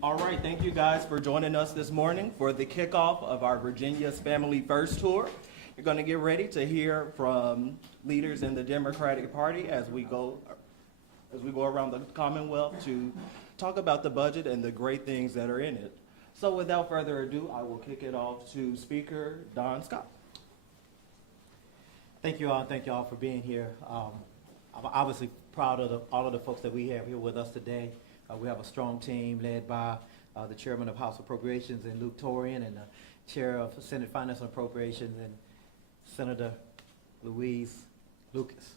All right, thank you guys for joining us this morning for the kickoff of our Virginia's Family First Tour. You're going to get ready to hear from leaders in the Democratic Party as we go around the Commonwealth to talk about the budget and the great things that are in it. So without further ado, I will kick it off to Speaker Don Scott. Thank you all. Thank you all for being here. I'm obviously proud of all of the folks that we have here with us today. We have a strong team led by the Chairman of House Appropriations and Luke Torian, and the Chair of Senate Finance and Appropriations and Senator Louise Lucas.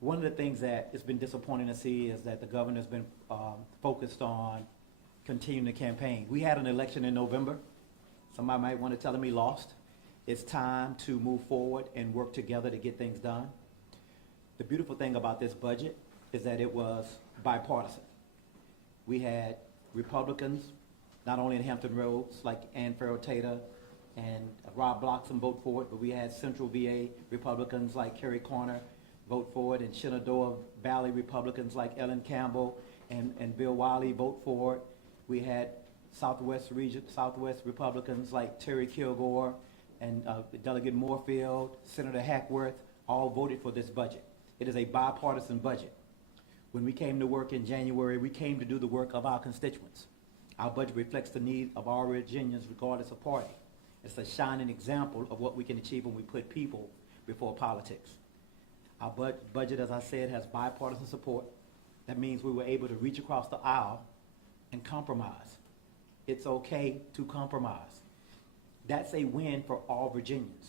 One of the things that it's been disappointing to see is that the governor's been focused on continuing the campaign. We had an election in November. Somebody might want to tell him he lost. It's time to move forward and work together to get things done. The beautiful thing about this budget is that it was bipartisan. We had Republicans, not only in Hampton Roads, like Ann Farrell Tater and Rob Bloxham vote for it, but we had Central VA Republicans like Kerry Corner vote for it, and Shenandoah Valley Republicans like Ellen Campbell and Bill Wiley vote for it. We had Southwest Republicans like Terry Kilgore and Delegate Moorfield, Senator Hackworth, all voted for this budget. It is a bipartisan budget. When we came to work in January, we came to do the work of our constituents. Our budget reflects the need of all Virginians regardless of party. It's a shining example of what we can achieve when we put people before politics. Our budget, as I said, has bipartisan support. That means we were able to reach across the aisle and compromise. It's okay to compromise. That's a win for all Virginians.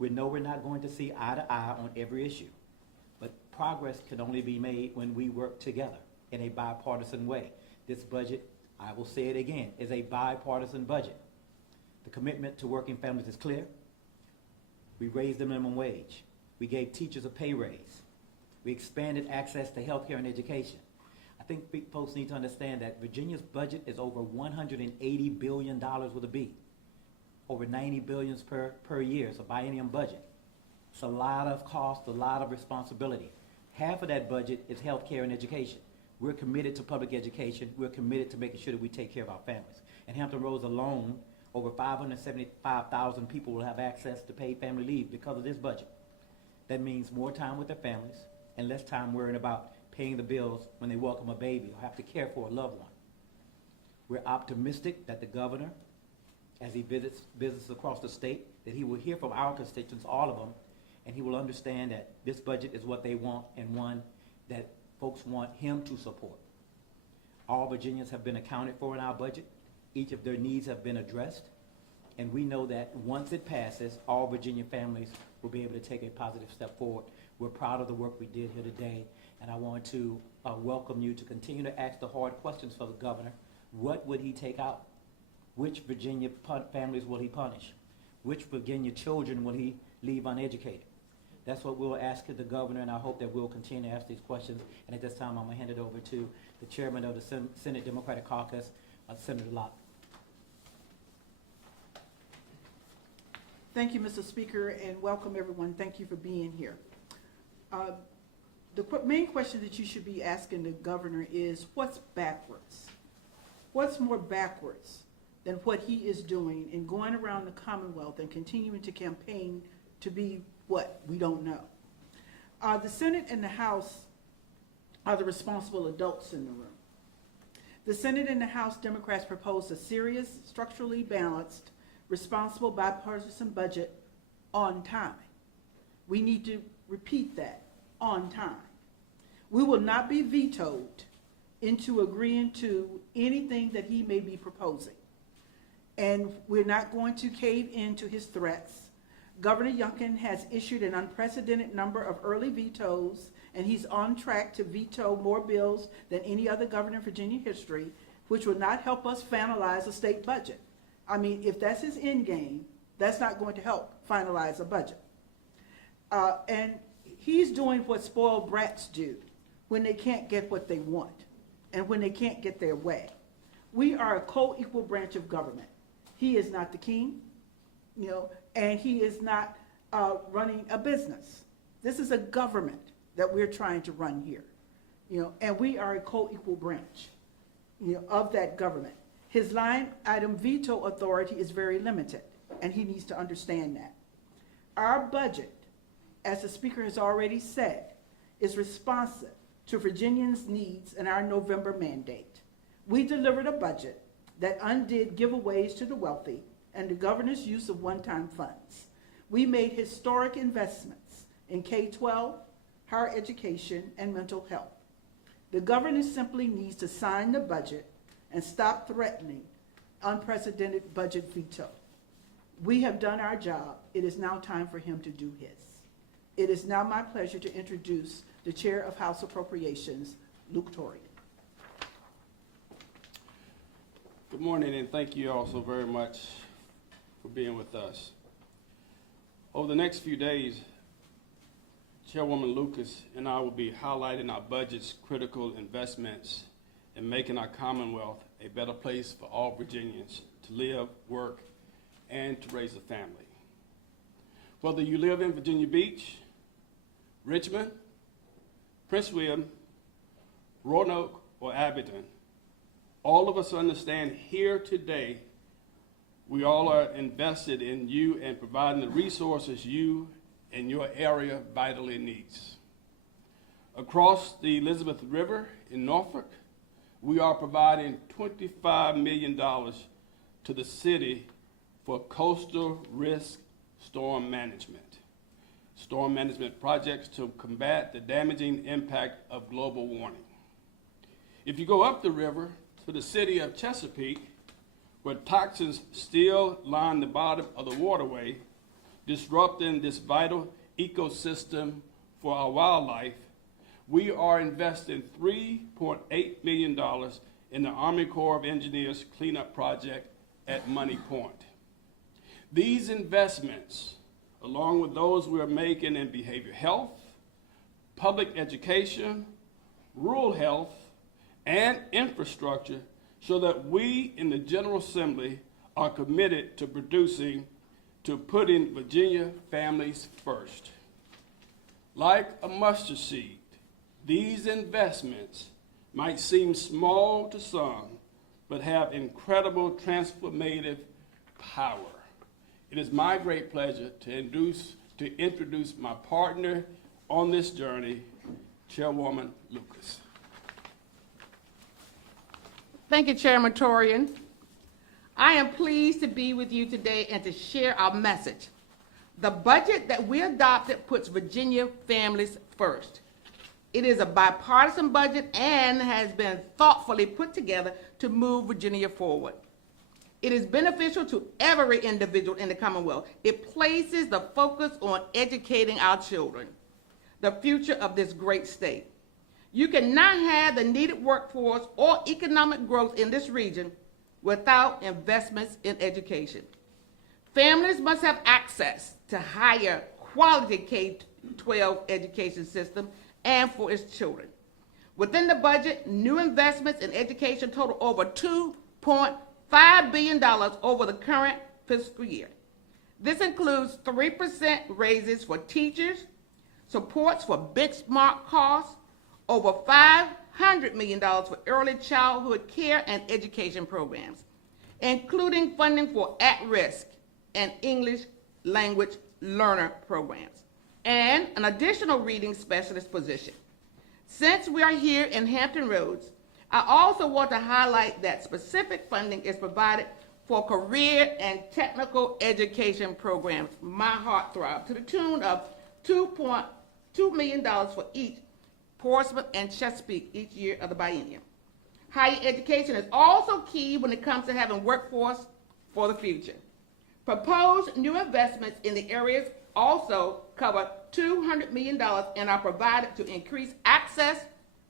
We know we're not going to see eye to eye on every issue, but progress can only be made when we work together in a bipartisan way. This budget, I will say it again, is a bipartisan budget. The commitment to working families is clear. We raised the minimum wage. We gave teachers a pay raise. We expanded access to health care and education. I think folks need to understand that Virginia's budget is over $180 billion with a B. Over $90 billion per year. It's a biennium budget. It's a lot of cost, a lot of responsibility. Half of that budget is health care and education. We're committed to public education. We're committed to making sure that we take care of our families. In Hampton Roads alone, over 575,000 people will have access to paid family leave because of this budget. That means more time with their families and less time worrying about paying the bills when they welcome a baby or have to care for a loved one. We're optimistic that the governor, as he visits businesses across the state, that he will hear from our constituents, all of them, and he will understand that this budget is what they want and one that folks want him to support. All Virginians have been accounted for in our budget. Each of their needs have been addressed, and we know that once it passes, all Virginia families will be able to take a positive step forward. We're proud of the work we did here today, and I want to welcome you to continue to ask the hard questions for the governor. What would he take out? Which Virginia families will he punish? Which Virginia children will he leave uneducated? That's what we'll ask the governor, and I hope that we'll continue to ask these questions. And at this time, I'm going to hand it over to the chairman of the Senate Democratic Caucus, Senator Locke. Thank you, Mr. Speaker, and welcome everyone. Thank you for being here. The main question that you should be asking the governor is, what's backwards? What's more backwards than what he is doing in going around the Commonwealth and continuing to campaign to be what? We don't know. The Senate and the House are the responsible adults in the room. The Senate and the House Democrats proposed a serious, structurally balanced, responsible bipartisan budget on time. We need to repeat that, on time. We will not be vetoed into agreeing to anything that he may be proposing. And we're not going to cave into his threats. Governor Youngkin has issued an unprecedented number of early vetoes, and he's on track to veto more bills than any other governor in Virginia history, which will not help us finalize a state budget. I mean, if that's his end game, that's not going to help finalize a budget. And he's doing what spoiled brats do when they can't get what they want and when they can't get their way. We are a co-equal branch of government. He is not the king, and he is not running a business. This is a government that we're trying to run here, and we are a co-equal branch. of that government. His line item veto authority is very limited, and he needs to understand that. Our budget, as the speaker has already said, is responsive to Virginians' needs and our November mandate. We delivered a budget that undid giveaways to the wealthy and the governor's use of one-time funds. We made historic investments in K-12, higher education, and mental health. The governor simply needs to sign the budget and stop threatening unprecedented budget veto. We have done our job. It is now time for him to do his. It is now my pleasure to introduce the Chair of House Appropriations, Luke Torian. Good morning, and thank you all so very much for being with us. Over the next few days, Chairwoman Lucas and I will be highlighting our budget's critical investments in making our Commonwealth a better place for all Virginians to live, work, and to raise a family. Whether you live in Virginia Beach, Richmond, Prince William, Roanoke, or Abington, all of us understand here today we all are invested in you and providing the resources you and your area vitally needs. Across the Elizabeth River in Norfolk, we are providing $25 million to the city for coastal risk storm management projects to combat the damaging impact of global warming. If you go up the river to the city of Chesapeake, where toxins still line the bottom of the waterway, disrupting this vital ecosystem for our wildlife, we are investing $3.8 million in the Army Corps of Engineers cleanup project at Money Point. These investments, along with those we are making in behavioral health, public education, rural health, and infrastructure, so that we in the General Assembly are committed to putting Virginia families first. Like a mustard seed, these investments might seem small to some, but have incredible transformative power. It is my great pleasure to introduce my partner on this journey, Chairwoman Lucas. Thank you, Chairman Torian. I am pleased to be with you today and to share our message. The budget that we adopted puts Virginia families first. It is a bipartisan budget and has been thoughtfully put together to move Virginia forward. It is beneficial to every individual in the Commonwealth. It places the focus on educating our children, the future of this great state. You cannot have the needed workforce or economic growth in this region without investments in education. Families must have access to higher quality K-12 education system and for its children. Within the budget, new investments in education total over $2.5 billion over the current fiscal year. This includes 3% raises for teachers, supports for benchmark costs, over $500 million for early childhood care and education programs, including funding for at-risk and English language learner programs, and an additional reading specialist position. Since we are here in Hampton Roads, I also want to highlight that specific funding is provided for career and technical education programs, my heartthrob, to the tune of $2.2 million for each Portsmouth and Chesapeake each year of the biennium. Higher education is also key when it comes to having workforce for the future. Proposed new investments in the areas also cover $200 million and are provided to increase access,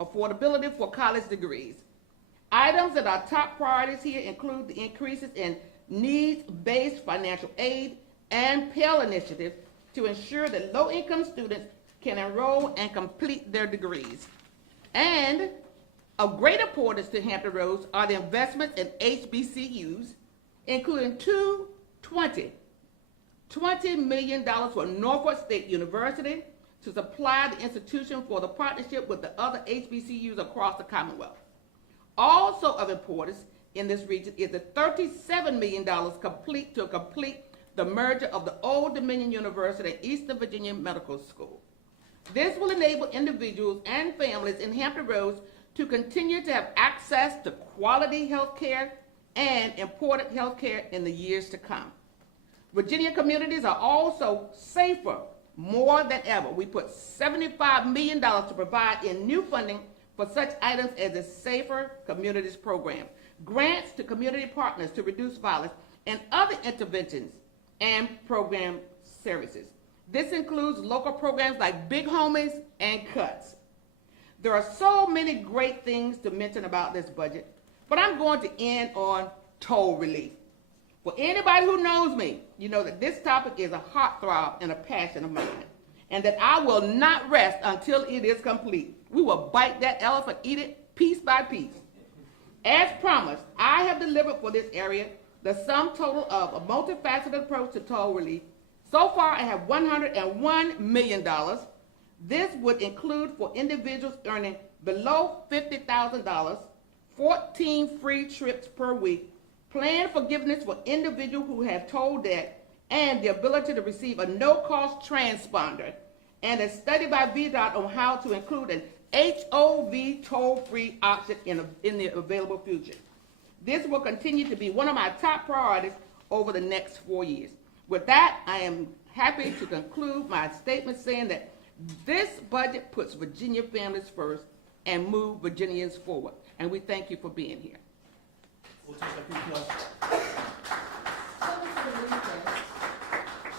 affordability for college degrees. Items that are top priorities here include the increases in needs-based financial aid and Pell Initiative to ensure that low-income students can enroll and complete their degrees. And of great importance to Hampton Roads are the investments in HBCUs, including $20 million for Norfolk State University to supply the institution for the partnership with the other HBCUs across the Commonwealth. Also of importance in this region is the $37 million complete the merger of the Old Dominion University and Eastern Virginia Medical School. This will enable individuals and families in Hampton Roads to continue to have access to quality health care and important health care in the years to come. Virginia communities are also safer more than ever. We put $75 million to provide in new funding for such items as the Safer Communities Program, grants to community partners to reduce violence, and other interventions and program services. This includes local programs like Big Homies and Cuts. There are so many great things to mention about this budget, but I'm going to end on toll relief. For anybody who knows me, you know that this topic is a heartthrob and a passion of mine, and that I will not rest until it is complete. We will bite that elephant, eat it piece by piece. As promised, I have delivered for this area the sum total of a multifaceted approach to toll relief. So far, I have $101 million. This would include for individuals earning below $50,000, 14 free trips per week, planned forgiveness for individuals who have toll debt, and the ability to receive a no-cost transponder, and a study by VDOT on how to include an HOV toll-free option in the available future. This will continue to be one of my top priorities over the next 4 years. With that, I am happy to conclude my statement saying that this budget puts Virginia families first and move Virginians forward. And we thank you for being here. We'll take a few questions. Senator Lucas,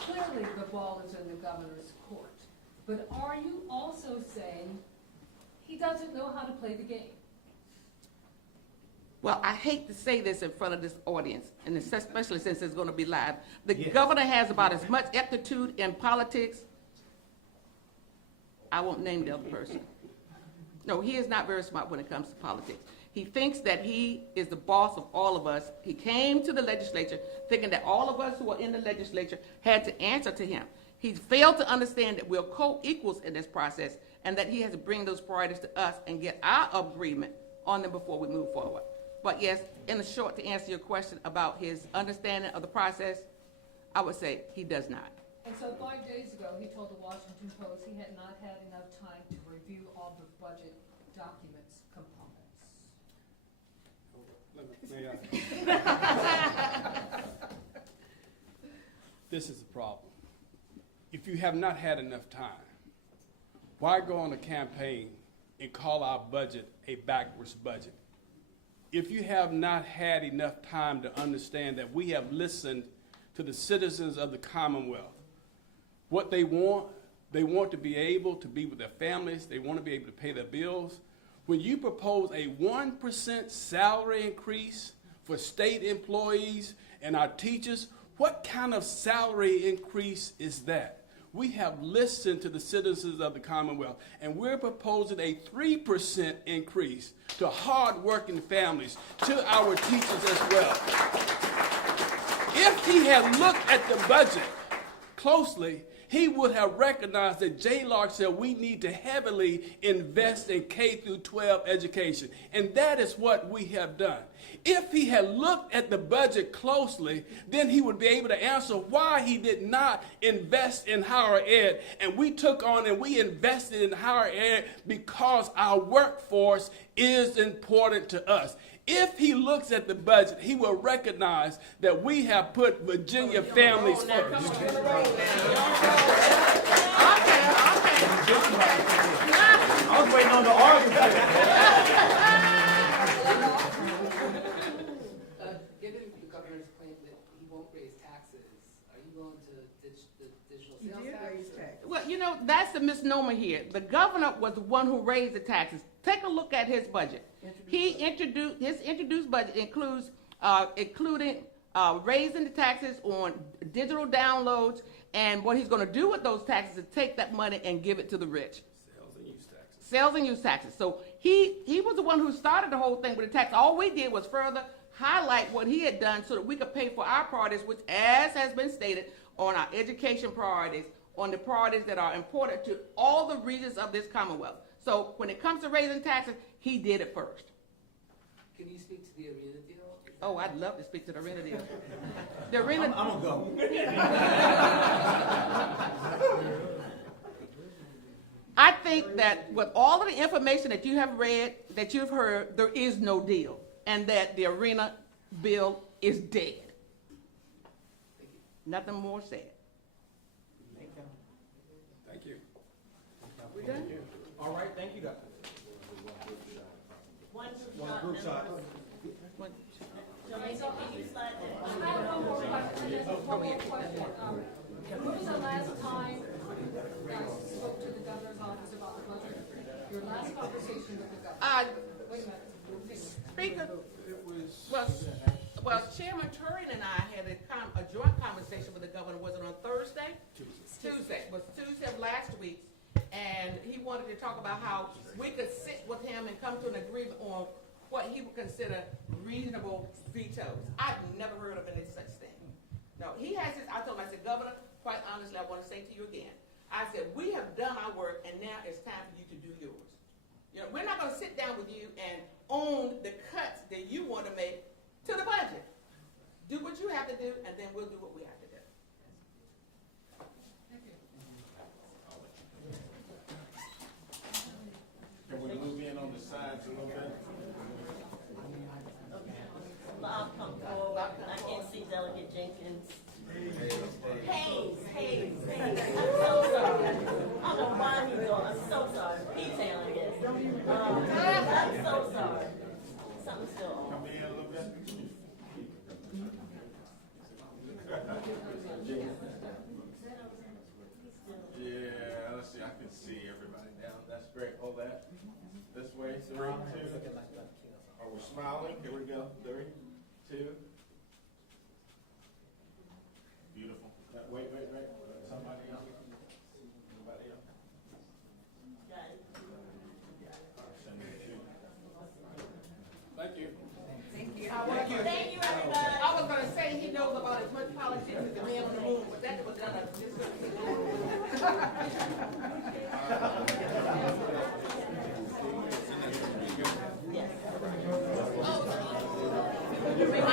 clearly the ball is in the governor's court, but are you also saying he doesn't know how to play the game? Well, I hate to say this in front of this audience, and especially since it's going to be live. The Yes. governor has about as much aptitude in politics. I won't name the other person. No, he is not very smart when it comes to politics. He thinks that he is the boss of all of us. He came to the legislature thinking that all of us who are in the legislature had to answer to him. He failed to understand that we're co-equals in this process and that he has to bring those priorities to us and get our agreement on them before we move forward. But yes, in the short, to answer your question about his understanding of the process, I would say he does not. And so 5 days ago, he told the Washington Post he had not had enough time to review all the budget documents components. This is the problem. If you have not had enough time, why go on a campaign and call our budget a backwards budget? If you have not had enough time to understand that we have listened to the citizens of the Commonwealth, what they want to be able to be with their families, they want to be able to pay their bills. When you propose a 1% salary increase for state employees and our teachers, what kind of salary increase is that? We have listened to the citizens of the Commonwealth, and we're proposing a 3% increase to hard-working families, to our teachers as well. If he had looked at the budget closely, he would have recognized that J. Lark said we need to heavily invest in K through 12 education, and that is what we have done. If he had looked at the budget closely, then he would be able to answer why he did not invest in higher ed. And we took on and we invested in higher ed because our workforce is important to us. If he looks at the budget, he will recognize that we have put Virginia families first. I was waiting on the argument. Given the governor's claim that he won't raise taxes, are you willing to ditch the digital He sales did tax? raise taxes. Well, you know, that's the misnomer here. The governor was the one who raised the taxes. Take a look at his budget. His introduced budget includes including raising the taxes on digital downloads, and what he's going to do with those taxes is take that money and give it to the rich. Sales and use taxes. So he was the one who started the whole thing with the tax. All we did was further highlight what he had done so that we could pay for our priorities, which, as has been stated, on our education priorities, on the priorities that are important to all the regions of this Commonwealth. So when it comes to raising taxes, he did it first. Can you speak to the arena deal? Oh, I'd love to speak to the arena deal. The arena. I'm gonna go. I think that with all of the information that you have read, that you've heard, there is no deal, and that the arena bill is dead. Nothing more said. Thank you. We done? All right, thank you, Doctor. One Group shot. What? Jamaica, can you slide that? I have one more question, just one more question. When was the last time you guys spoke to the governor's office about the budget? Your last conversation with the governor? Wait a minute. Speaker, well, Chairman Turin and I had a joint conversation with the governor, was it on Thursday? Tuesday, it was Tuesday of last week, and he wanted to talk about how we could sit with him and come to an agreement on what he would consider reasonable vetoes. I've never heard of any such thing. No, he has his, I told him, I said, Governor, quite honestly, I want to say to you again, I said, we have done our work, and now it's time for you to do yours. You know, we're not going to sit down with you and own the cuts that you want to make to the budget. Do what you have to do, and then we'll do what we have to do. Can we move in on the sides a little bit? I'll come forward. I can't see Delegate Jenkins. Hayes. I'm so sorry. I don't know why he's going. I'm so sorry. P-Town, I guess. I'm so sorry. Something's still on. Come in a little bit. Yeah, let's see, I can see everybody now. That's great. Hold that. This way, 3, 2. Are we smiling? Here we go. 3, 2. Beautiful. Wait. Somebody else. Nobody else. Got it. Send it to you. Thank you. Thank you, everybody. I was going to say he knows about as much politics as the man on the moon, but that was done. Yes.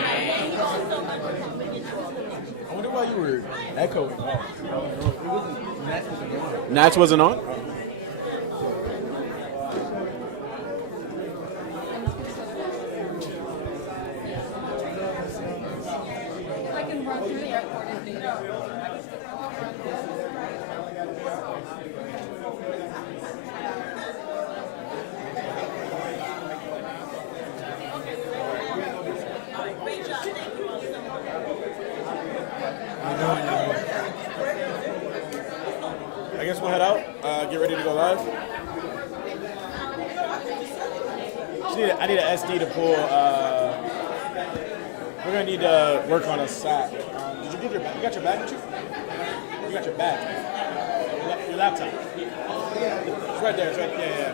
Thank you all so much for coming. I wonder why you were echoing. Nats wasn't on? I can run through that part if needed. Great job. Thank you all so much. I guess we'll head out. Get ready to go live. I need an SD to pull. We're gonna need to work on a sack. Did you get your bag? You got your bag with you? You got your bag. Your laptop. It's right there. It's right. Yeah.